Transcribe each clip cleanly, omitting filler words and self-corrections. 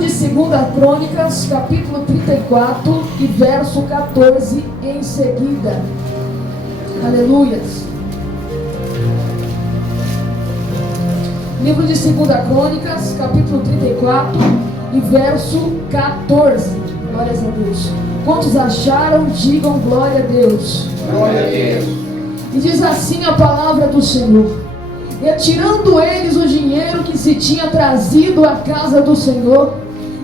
de 2 Crônicas, capítulo 34 e verso 14 em seguida. Aleluias. Livro de 2 Crônicas, capítulo 34 e verso 14. Glórias a Deus. Quantos acharam, digam glória a Deus. Glória a Deus. E diz assim a palavra do Senhor: retirando eles o dinheiro que se tinha trazido à casa do Senhor,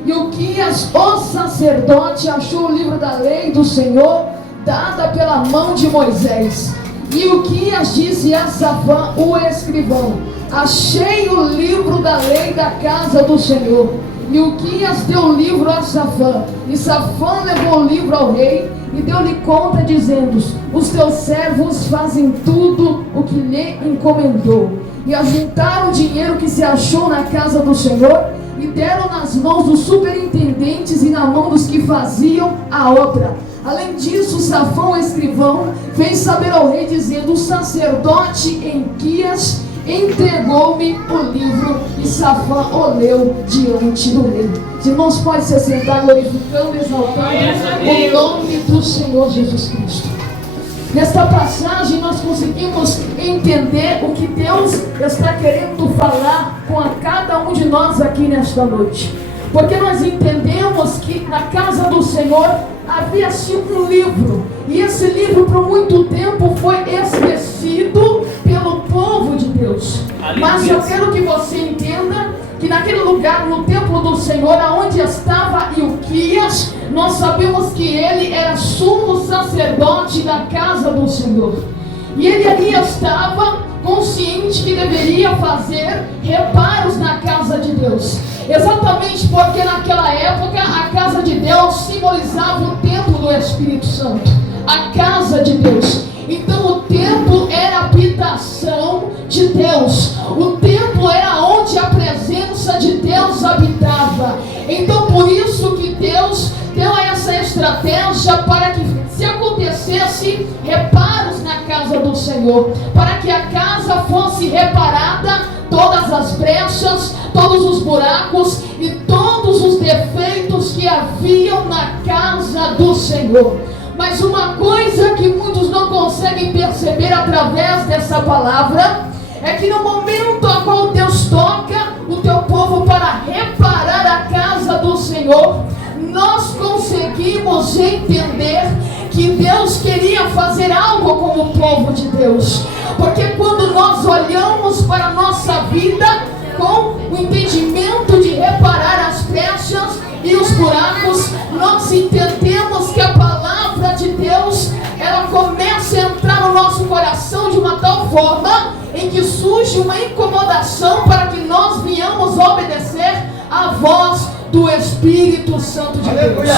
e Uquias, o sacerdote, achou o livro da lei do Senhor, dada pela mão de Moisés. E Uquias disse a Safã, o escrivão: achei o livro da lei da casa do Senhor. E Uquias deu o livro a Safã, e Safã levou o livro ao rei, e deu-lhe conta, dizendo: os teus servos fazem tudo o que lhe encomendou. E ajuntaram o dinheiro que se achou na casa do Senhor, e deram nas mãos dos superintendentes e na mão dos que faziam a obra. Além disso, Safã, o escrivão, fez saber ao rei, dizendo: o sacerdote Uquias entregou-me o livro. E Safã o leu diante do rei. Os irmãos podem se sentar, glorificando e exaltando o nome do Senhor Jesus Cristo. Nesta passagem nós conseguimos entender o que Deus está querendo falar com cada um de nós aqui nesta noite. Porque nós entendemos que na casa do Senhor havia sido um livro, e esse livro por muito tempo foi esquecido pelo povo de Deus. Mas eu quero que você entenda que naquele lugar, no templo do Senhor, aonde estava Uquias, nós sabemos que ele era sumo sacerdote da casa do Senhor. E ele ali estava consciente que deveria fazer reparos na casa de Deus. Exatamente porque naquela época a casa de Deus simbolizava o templo do Espírito Santo. A casa de Deus. Então o templo era a habitação de Deus. O templo era onde a presença de Deus habitava. Então por isso que Deus deu essa estratégia para que se acontecesse reparos na casa do Senhor, para que a casa fosse reparada, todas as brechas, todos os buracos e todos os defeitos que haviam na casa do Senhor. Mas uma coisa que muitos não conseguem perceber através dessa palavra é que no momento a qual Deus toca o teu povo para reparar a casa do Senhor, nós conseguimos entender que Deus queria fazer algo com o povo de Deus. Porque quando nós olhamos para a nossa vida com o entendimento de reparar as brechas e os buracos, nós entendemos que a palavra de Deus, ela começa a entrar no nosso coração de uma tal forma em que surge uma incomodação para que nós venhamos obedecer à voz do Espírito Santo de Deus.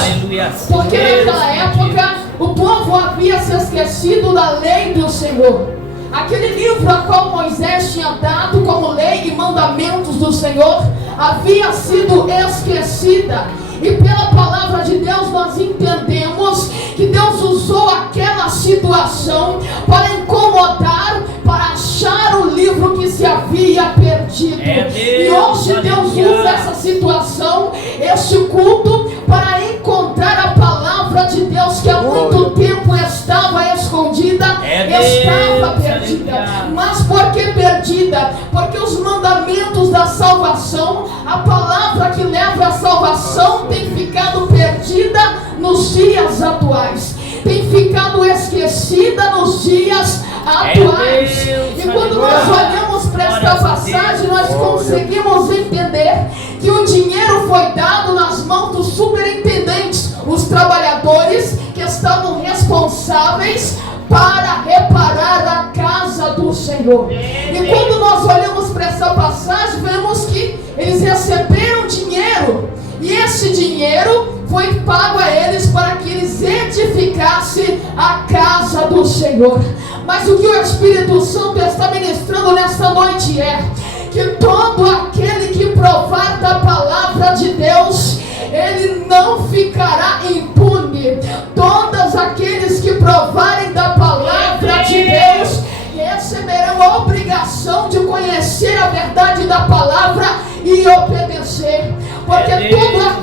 Porque naquela época o povo havia se esquecido da lei do Senhor. Aquele livro a qual Moisés tinha dado como lei e mandamentos do Senhor havia sido esquecida. E pela palavra de Deus nós entendemos que Deus usou aquela situação para incomodar, para achar o livro que se havia perdido. E hoje Deus usa essa situação, este culto, para encontrar a palavra de Deus que há muito tempo estava escondida, estava perdida. Mas por que perdida? Porque os mandamentos da salvação, a palavra que leva à salvação, tem ficado perdida nos dias atuais, tem ficado esquecida nos dias atuais. E quando nós olhamos para esta passagem, nós conseguimos entender que o dinheiro foi dado nas mãos dos superintendentes, os trabalhadores que estavam responsáveis para reparar a casa do Senhor. E quando nós olhamos para essa passagem, vemos que eles receberam dinheiro, e esse dinheiro foi pago a eles para que eles edificassem a casa do Senhor. Mas o que o Espírito Santo está ministrando nesta noite é que todo aquele que provar da palavra de Deus, ele não ficará impune. Todos aqueles que provarem da palavra de Deus receberão a obrigação de conhecer a verdade da palavra e obedecer. Porque todo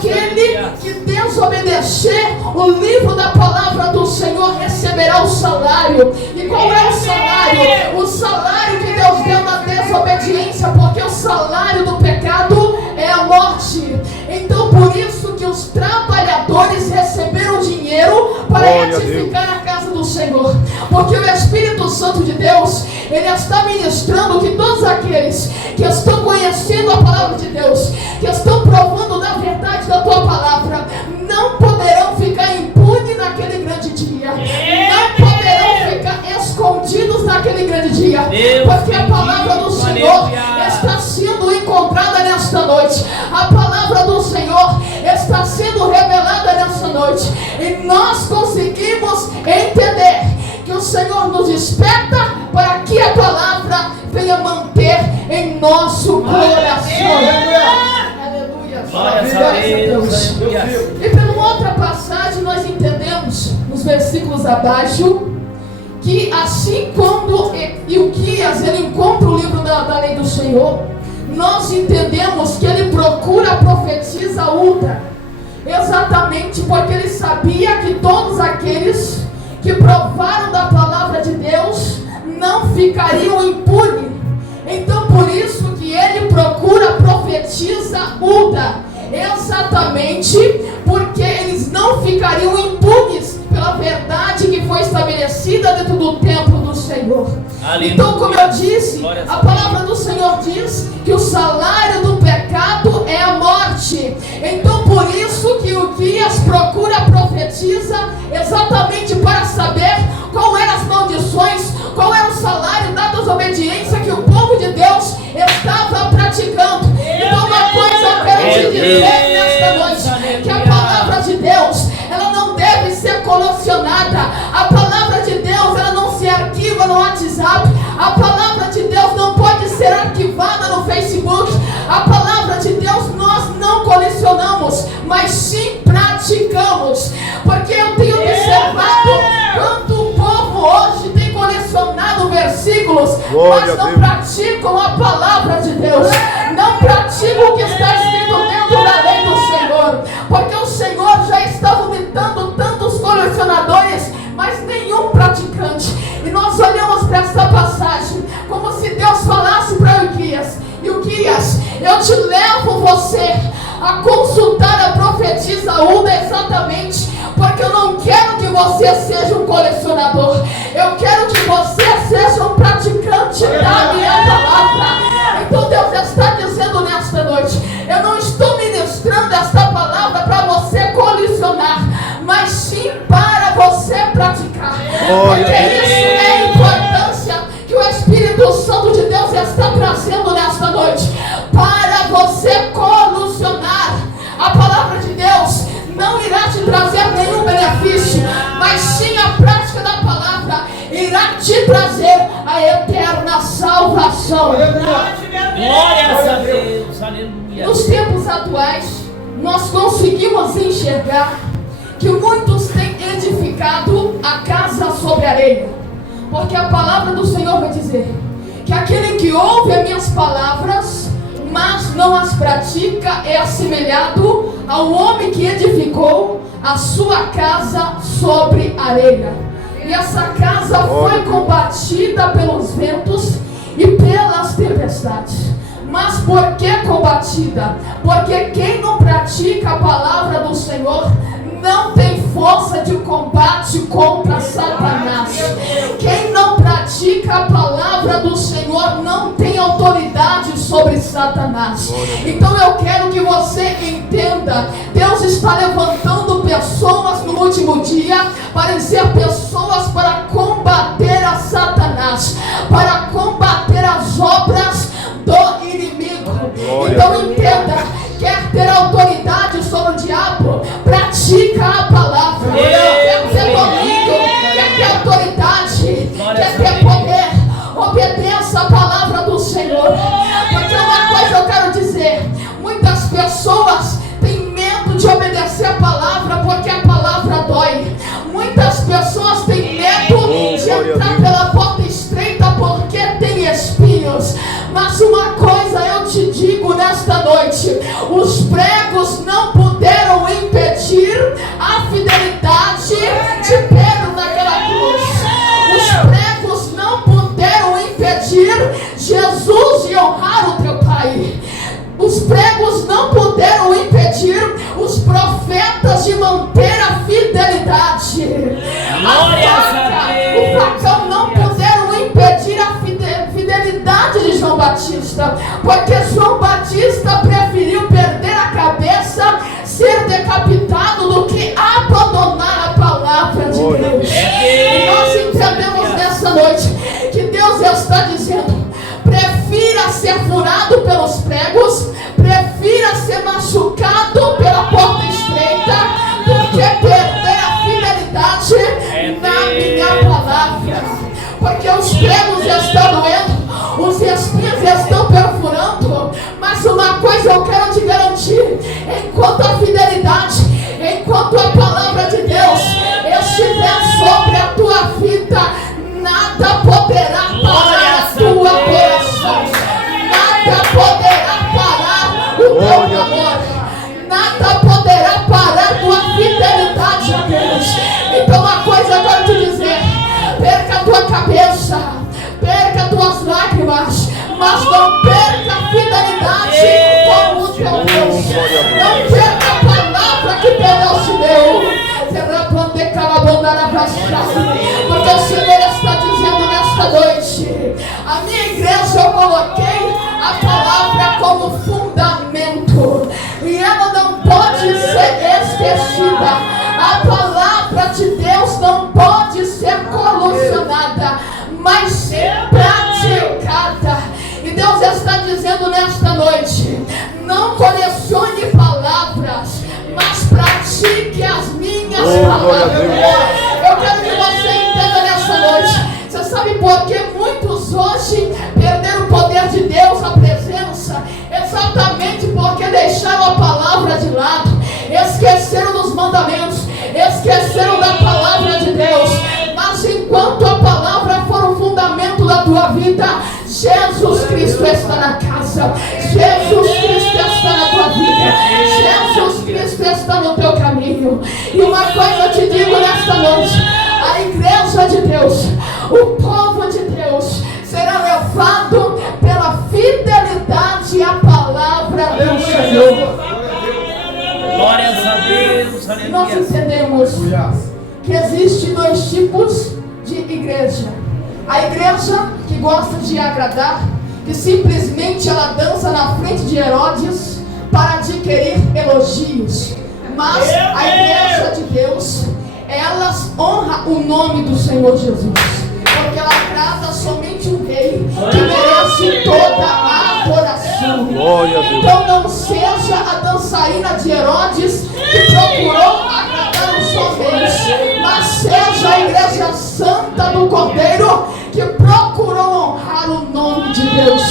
desobedecer o livro da palavra do Senhor receberá o salário. E qual é o salário? O salário que Deus deu na desobediência, porque o salário do pecado é a morte. Então por isso que os trabalhadores receberam dinheiro para edificar a casa do Senhor, porque o Espírito Santo de Deus, ele está ministrando que todos aqueles que estão conhecendo a palavra de Deus, que estão provando da verdade da tua palavra, não poderão ficar impunes naquele grande dia, não poderão ficar escondidos naquele grande dia, porque a palavra do Senhor está sendo encontrada nesta noite, a palavra do Senhor está sendo revelada nesta noite, e nós conseguimos entender que o Senhor nos desperta para que a palavra venha manter em nosso coração. Aleluia. Glória a Deus. E pela outra passagem nós entendemos, nos versículos abaixo, que assim quando Ilquias ele encontra o livro da lei do Senhor, nós entendemos que ele procura, profetiza Uda, exatamente porque ele sabia que todos aqueles que provaram da palavra de Deus não ficariam impunes. Então por isso que ele procura, profetiza Uda, exatamente porque eles não ficariam impunes pela verdade que foi estabelecida dentro do templo do Senhor. Então, como eu disse, a palavra do Senhor diz que o salário do pecado é a morte. Então por isso que o Ilquias procura, profetiza, exatamente para saber qual eram as maldições, qual era o salário da desobediência que o povo de Deus estava praticando. Então uma coisa eu quero te dizer nesta noite, que a palavra de Deus, ela não deve ser colecionada. A palavra de Deus, ela não se arquiva no WhatsApp. A palavra de Deus não pode ser arquivada no Facebook. A palavra de Deus nós não colecionamos, mas sim praticamos. Porque eu tenho observado quanto o povo hoje tem colecionado versículos, mas não praticam a palavra de Deus, não praticam o que está escrito dentro da lei do Senhor, porque o Senhor já está vomitando tantos colecionadores, mas nenhum praticante. E nós olhamos para essa passagem como se Deus falasse para Ilquias: Ilquias, eu te levo você a consultar a profetisa Uda, exatamente porque eu não quero que você seja um colecionador, eu quero que você seja um praticante da minha palavra. Então Deus está dizendo nesta noite: eu não estou ministrando esta palavra para você colecionar, mas sim para você praticar. Porque isso é a importância que o Espírito Santo de Deus está trazendo nesta noite, para você colecionar. A palavra de Deus não irá te trazer nenhum benefício, mas sim a prática da palavra irá te trazer a eterna salvação. Glória a Deus, aleluia. Nos tempos atuais, nós conseguimos enxergar que muitos têm edificado a casa sobre areia, porque a palavra do Senhor vai dizer que aquele que ouve as minhas palavras, mas não as pratica, é assemelhado ao homem que edificou a sua casa sobre areia. E essa casa foi combatida pelos ventos e pelas tempestades. Mas por que combatida? Porque quem não pratica a palavra do Senhor não tem força de combate contra Satanás. Quem não pratica a palavra do Senhor não tem autoridade sobre Satanás. Então eu quero que você entenda, Deus está levantando pessoas no último dia para ser pessoas para combater a Satanás, para combater as obras do inimigo. Então entenda, quer ter autoridade sobre o diabo, pratica a palavra. Quer ter domínio, quer ter autoridade, quer ter poder, obedeça a palavra do Senhor. Porque uma coisa eu quero dizer, muitas pessoas têm medo de obedecer a palavra porque a palavra dói. Muitas pessoas têm medo de entrar pela porta estreita porque tem espinhos. Mas uma coisa eu te digo nesta noite: os pregos não puderam impedir Batista, porque João Batista preferiu perder a cabeça, ser decapitado, do que abandonar a palavra de Deus. E nós entendemos nessa noite que Deus está dizendo: prefira ser furado pelos pregos, prefira ser machucado pela porta estreita, do que perder a fidelidade na minha palavra. Porque os pregos estão doendo, os espinhos estão perfurando, mas uma coisa eu quero te garantir: enquanto a fidelidade, enquanto a palavra de Deus estiver sobre a tua vida, nada poderá parar a tua coração, nada poderá parar o teu amor, nada poderá parar a tua fidelidade a Deus. Então uma coisa eu quero te dizer: perca a tua cabeça, perca tuas lágrimas, mas não perca a fidelidade com o teu Deus. Não perca a palavra que Deus te deu. Porque o Senhor está dizendo nesta noite: a minha igreja eu coloquei a palavra como fundamento, e ela não pode ser esquecida. A palavra de Deus não pode ser colusionada, mas ser praticada. E Deus está dizendo nesta noite: não colecione palavras, mas pratique as minhas palavras. Eu quero que você entenda nessa noite. Você sabe por que muitos hoje perderam o poder de Deus, a presença? Exatamente porque deixaram a palavra de lado, esqueceram dos mandamentos, esqueceram da palavra de Deus. Mas enquanto a palavra for o fundamento da tua vida, Jesus Cristo está na casa, Jesus Cristo está na tua vida, Jesus Cristo está no teu caminho. E uma coisa eu te digo nesta noite: a igreja de Deus, o povo de Deus, será levado pela fidelidade à palavra do Senhor. Glórias a Deus, aleluia. Nós entendemos que existem dois tipos de igreja: a igreja que gosta de agradar, que simplesmente ela dança na frente de Herodes para adquirir elogios. Mas a igreja de Deus, ela honra o nome do Senhor Jesus, porque ela agrada somente um rei que merece toda a adoração. Então não seja a dançarina de Herodes que procurou agradar os homens, mas seja a igreja santa do Cordeiro que procurou honrar o nome de Deus,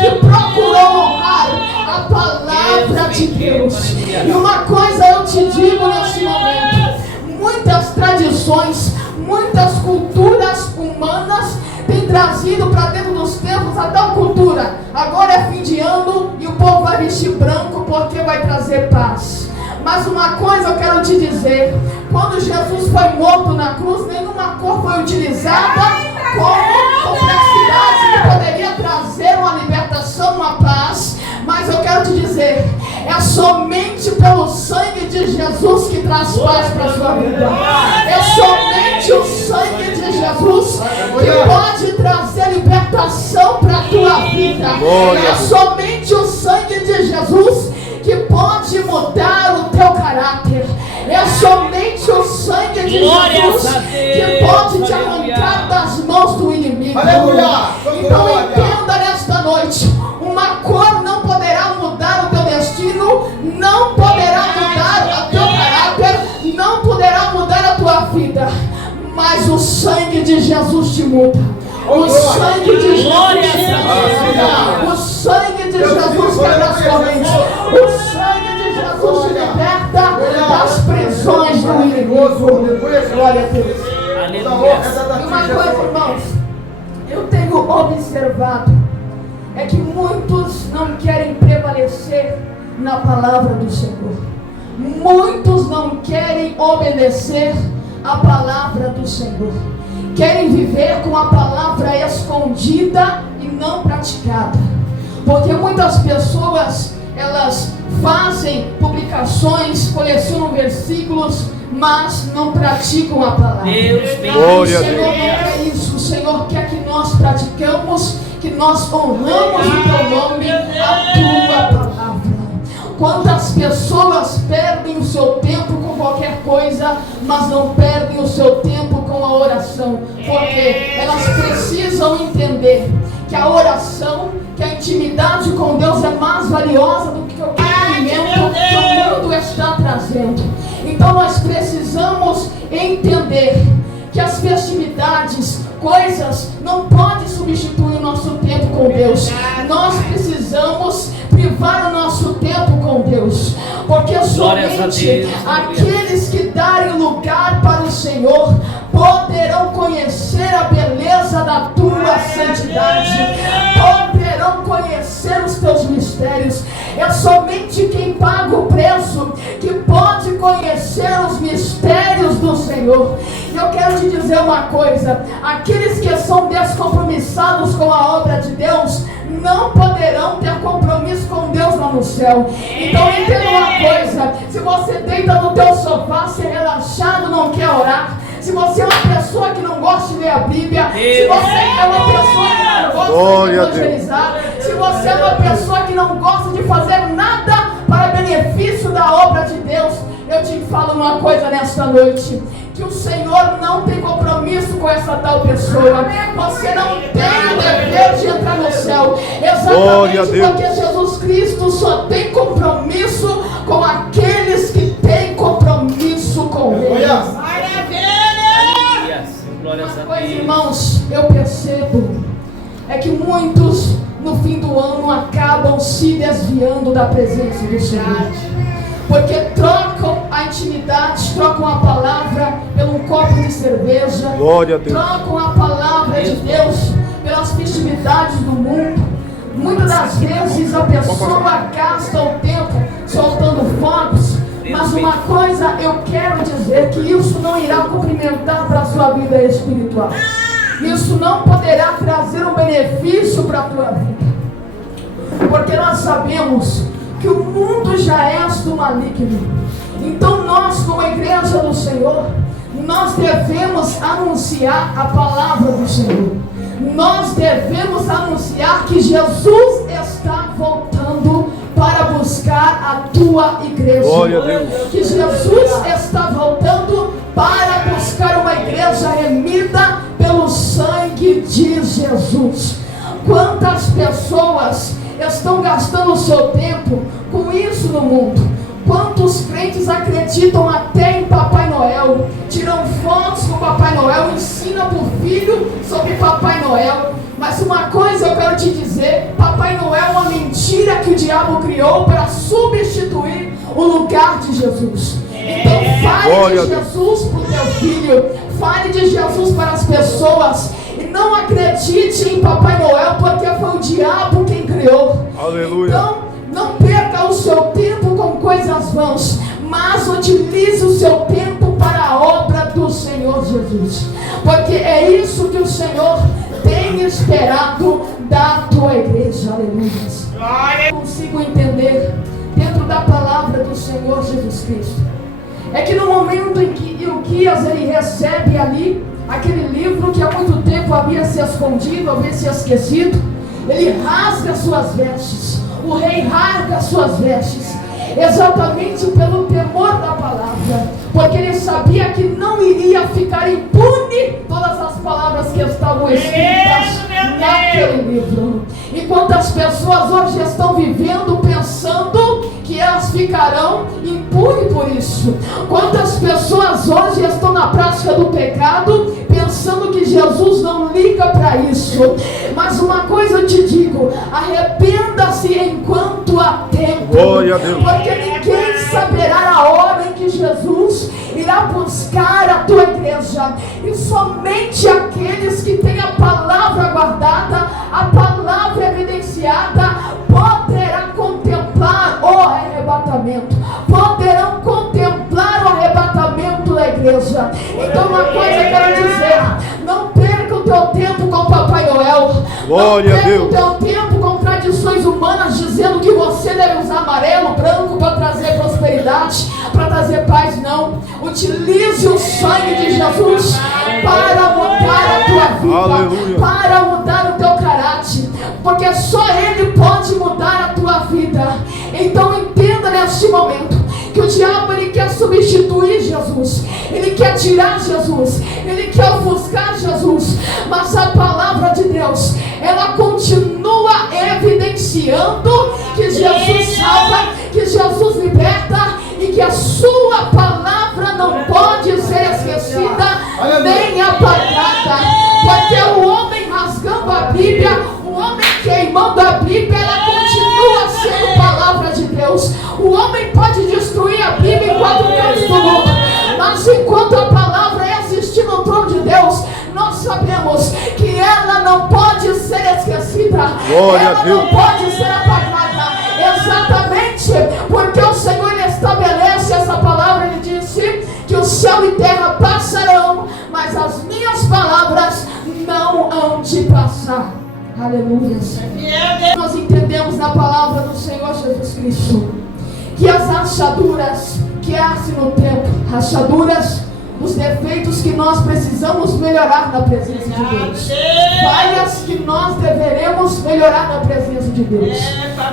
que procurou honrar a palavra de Deus. E uma coisa eu te digo nesse momento: muitas tradições, muitas culturas humanas têm trazido para dentro dos templos a tal cultura: agora é fim de ano e o povo vai vestir branco porque vai trazer paz. Mas uma coisa eu quero te dizer: quando Jesus foi morto na cruz, nenhuma cor foi utilizada como complexidade que poderia trazer uma libertação, uma paz. Mas eu quero te dizer: é somente pelo sangue de Jesus que traz paz para a sua vida. É somente o sangue de Jesus que pode trazer libertação para a tua vida. É somente o sangue de Jesus que pode mudar o teu caráter. É somente o sangue de Jesus que pode te arrancar das mãos do inimigo. Então entenda nesta noite: uma cor não poderá mudar o teu destino, não poderá mudar o teu caráter, não poderá mudar a tua vida, mas o sangue de Jesus te muda. O sangue de Jesus te muda. O sangue de Jesus quebra as correntes. O sangue de Jesus te liberta das prisões do inimigo. Glória a Deus. E uma coisa, irmãos, eu tenho observado é que muitos não querem prevalecer na palavra do Senhor. Muitos não querem obedecer a palavra do Senhor. Querem viver com a palavra escondida e não praticada. Porque muitas pessoas, elas fazem publicações, colecionam versículos, mas não praticam a palavra. Deus, o Senhor não quer isso. O Senhor quer que nós praticamos, que nós honramos o teu nome, a tua palavra. Quantas pessoas perdem o seu tempo com qualquer coisa, mas não perdem o seu tempo com a oração, porque elas precisam entender que a oração, que a intimidade com Deus é mais valiosa do que o alimento que o mundo está trazendo. Então nós precisamos entender que as festividades, coisas, não podem substituir o nosso tempo com Deus. Nós precisamos privar o nosso tempo com Deus, porque somente aqueles que darem lugar para o Senhor poderão conhecer a beleza da tua santidade, poderão conhecer os teus mistérios. É somente quem paga o preço que pode conhecer os mistérios do Senhor. E eu quero te dizer uma coisa: aqueles que são descompromissados com a obra de Deus não poderão ter compromisso com Deus lá no céu. Então entenda uma coisa: se você deita no teu sofá, ser relaxado, não quer orar, se você é uma pessoa que não gosta de ler a Bíblia, se você é uma pessoa que não gosta de evangelizar, se você é uma pessoa que não gosta de fazer nada para benefício da obra de Deus, eu te falo uma coisa nesta noite: que o Senhor não tem compromisso com essa tal pessoa. Você não tem o dever de entrar no céu, exatamente porque Jesus Cristo só tem compromisso com aqueles que têm compromisso com Ele. Uma coisa, irmãos, eu percebo é que muitos no fim do ano acabam se desviando da presença do Senhor, porque trocam a intimidade, trocam a palavra pelo copo de cerveja, trocam a palavra de Deus pelas festividades do mundo. Muitas das vezes a pessoa gasta o tempo soltando fogos, mas uma coisa eu quero dizer, que isso não irá cumprimentar para a sua vida espiritual. Isso não poderá trazer um benefício para a tua vida, porque nós sabemos que o mundo já é do maligno. Então nós, como a igreja do Senhor, nós devemos anunciar a palavra do Senhor. Nós devemos anunciar que Jesus está voltando para buscar a tua igreja. Que Jesus está voltando para buscar uma igreja remida pelo sangue de Jesus. Quantas pessoas estão gastando o seu tempo com isso no mundo? Quantos crentes acreditam até em Papai Noel, tiram fotos com Papai Noel, ensinam para o filho sobre Papai Noel? Mas uma coisa eu quero te dizer: Papai Noel é uma mentira que o diabo criou para substituir o lugar de Jesus. Então fale de Jesus para o teu filho, fale de Jesus para as pessoas, e não acredite em Papai Noel, porque foi o diabo quem criou. Aleluia. Então não perca o seu tempo com coisas vãs, mas utilize o seu tempo para a obra do Senhor Jesus, porque é isso que o Senhor tem esperado da tua igreja. Aleluia. Eu consigo entender dentro da palavra do Senhor Jesus Cristo é que no momento em que Ilquias ele recebe ali aquele livro que há muito tempo havia se escondido, havia se esquecido, ele rasga suas vestes. O rei rasga suas vestes, exatamente pelo temor da palavra, porque ele sabia que não iria ficar impune todas as palavras que estavam escritas naquele livro. E quantas pessoas hoje estão vivendo pensando que elas ficarão impunes por isso? Quantas pessoas hoje estão na prática do pecado pensando que Jesus não liga para isso? Mas uma coisa eu te digo: arrependa-se enquanto há tempo, porque ninguém saberá a hora em que Jesus irá buscar a tua igreja, e somente aqueles que têm a palavra guardada, a palavra evidenciada, poderá contemplar o arrebatamento, poderão contemplar o arrebatamento da igreja. Então uma coisa eu quero dizer: não perca o teu tempo com Papai Noel, não perca o teu tempo com tradições humanas dizendo que você deve usar amarelo, branco para trazer prosperidade, para trazer paz. Não, utilize o sangue de Jesus para mudar a tua vida, para mudar o teu caráter, porque só Ele pode mudar a tua vida. Então entenda neste momento que o diabo, ele quer substituir Jesus, ele quer tirar Jesus, ele quer ofuscar Jesus, mas a palavra de Deus, ela continua evidenciando que Jesus salva, que Jesus liberta, e que a sua palavra não pode ser esquecida nem apagada, porque o homem rasgando a Bíblia, o homem queimando a Bíblia, ela continua sendo palavra de Deus. O homem pode destruir a Bíblia em 4 cantos do mundo, mas enquanto a palavra existir no trono de Deus, nós sabemos que ela não pode ser esquecida, ela não pode ser apagada, exatamente porque o Senhor, ele estabelece essa palavra. Ele disse que o céu e terra passarão, mas as minhas palavras não hão de passar. Aleluia. Nós entendemos na palavra do Senhor Jesus Cristo que as rachaduras que há no tempo, rachaduras, os defeitos que nós precisamos melhorar na presença de Deus, falhas que nós deveremos melhorar na presença de Deus,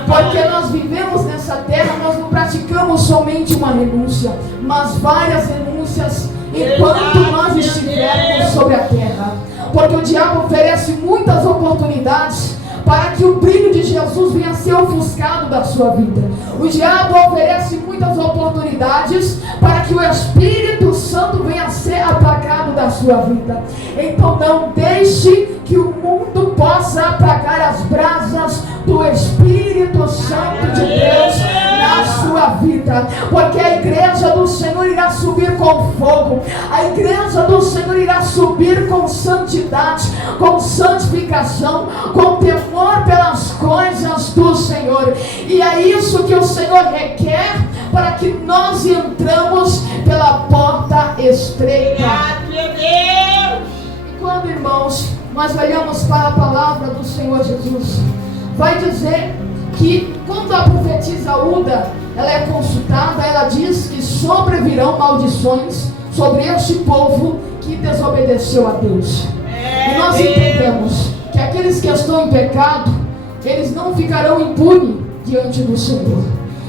porque nós vivemos nessa terra, nós não praticamos somente uma renúncia, mas várias renúncias enquanto nós estivermos sobre a terra, porque o diabo oferece muitas oportunidades para que o brilho de Jesus venha a ser ofuscado da sua vida. O diabo oferece muitas oportunidades para que o Espírito Santo venha a ser apagado da sua vida. Então não deixe que o mundo possa apagar as brasas do Espírito Santo de Deus na sua vida, porque a igreja do Senhor irá subir com fogo, a igreja do Senhor irá subir com santidade, com santificação, com temor pelas coisas do Senhor, e é isso que o Senhor requer para que nós entramos pela porta estreita. E quando, irmãos, nós olhamos para a palavra do Senhor Jesus, vai dizer que quando a profetisa Uda, ela é consultada, ela diz que sobrevirão maldições sobre este povo que desobedeceu a Deus. E nós entendemos que aqueles que estão em pecado, eles não ficarão impunes diante do Senhor.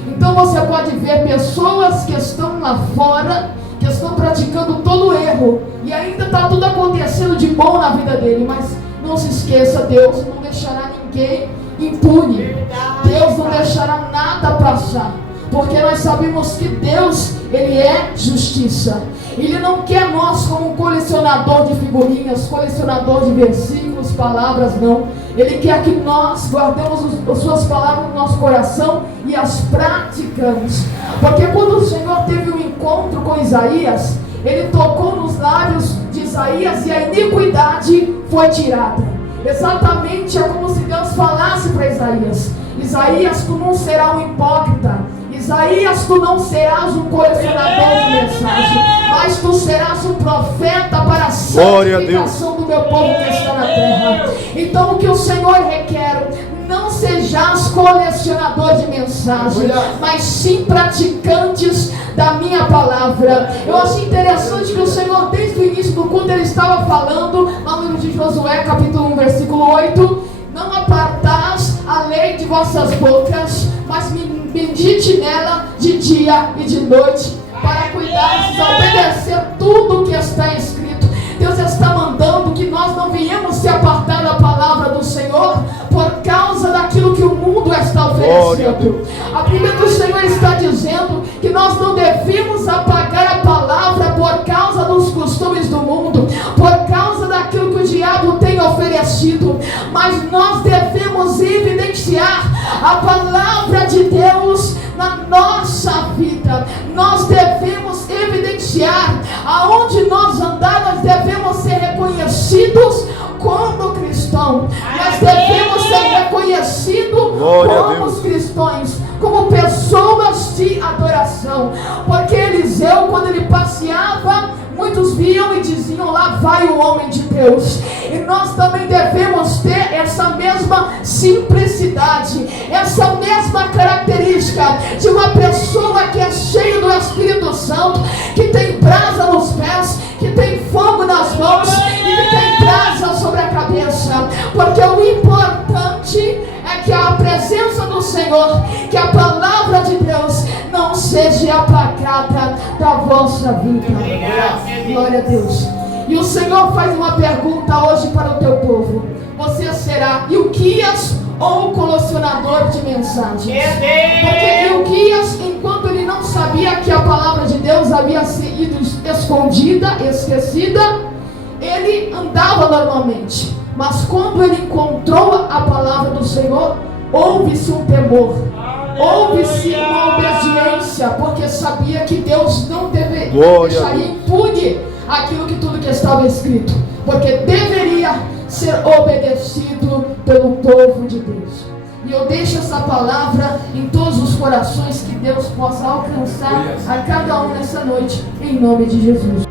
Então você pode ver pessoas que estão lá fora, que estão praticando todo o erro, e ainda está tudo acontecendo de bom na vida dele, mas não se esqueça, Deus não deixará ninguém impune. Deus não deixará nada passar, porque nós sabemos que Deus, Ele é justiça. Ele não quer nós como um colecionador de figurinhas, colecionador de versículos, palavras, não. Ele quer que nós guardemos as suas palavras no nosso coração e as praticamos. Porque quando o Senhor teve um encontro com Isaías, Ele tocou nos lábios de Isaías e a iniquidade foi tirada. Exatamente, é como se Deus falasse para Isaías: Isaías, tu não serás um hipócrita, Isaías, tu não serás um colecionador de mensagem, mas tu serás um profeta para a santificação do meu povo que está na terra. Então o que o Senhor requer, não sejais colecionador de mensagem, mas sim praticantes da minha palavra. Eu achei interessante que o Senhor, desde o início do culto, Ele estava falando no livro de Josué, capítulo 1, versículo 8: não apartais a lei de vossas bocas, mas medite nela de dia e de noite, para cuidar de obedecer tudo o que está escrito. Deus está mandando que nós não venhamos se apartar da palavra do Senhor por causa daquilo que o mundo está oferecendo. A Bíblia do Senhor está dizendo que nós não devemos apagar a palavra por causa dos costumes do mundo, por causa daquilo que o diabo tem oferecido, mas nós devemos evidenciar a palavra de Deus na nossa vida. Nós devemos evidenciar aonde nós andar, nós devemos ser reconhecidos como cristãos. Nós devemos ser reconhecidos como os cristãos, como pessoas de adoração. Porque Eliseu, quando ele passeava, muitos viam e diziam: lá vai o homem de Deus. E nós também devemos ter essa mesma simplicidade, essa mesma característica de uma pessoa que é cheia do Espírito Santo, que tem brasa nos pés, que tem fogo nas mãos e que tem brasa sobre a cabeça. Porque o importante seja aplacada da vossa vida. Glória a Deus. E o Senhor faz uma pergunta hoje para o teu povo: você será Ilquias ou colecionador de mensagens? Porque Ilquias, enquanto ele não sabia que a palavra de Deus havia sido escondida, esquecida, ele andava normalmente. Mas quando ele encontrou a palavra do Senhor, houve-se um temor, houve-se uma obediência, porque sabia que Deus não deixaria impune aquilo que tudo que estava escrito, porque deveria ser obedecido pelo povo de Deus. E eu deixo essa palavra em todos os corações, que Deus possa alcançar a cada um nessa noite, em nome de Jesus.